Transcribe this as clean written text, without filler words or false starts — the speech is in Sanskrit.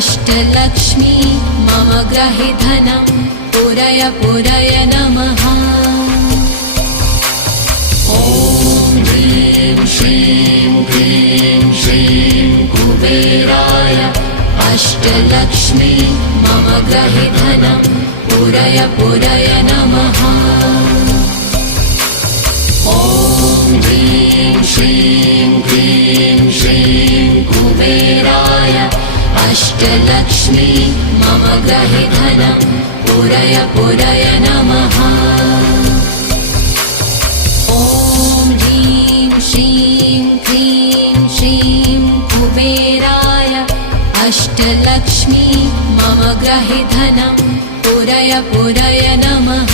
अष्टलक्ष्मी मम ग्रहे धनं पुरय पुरय नमः। ॐ ह्रीं श्रीं क्लीं श्रीं कुबेराय अष्टलक्ष्मी मम ग्रहे धनं पुरय पुरय नमः। ॐ ह्रीं श्रीं क्लीं श्रीं कुबेराय अष्टलक्ष्मी मम ग्रहे धनं पुरय पुरय नमः। ॐ ह्रीं श्रीं क्लीं श्रीं कुबेराय अष्टलक्ष्मी मम ग्रहे धनं पुरय पुरय नमः।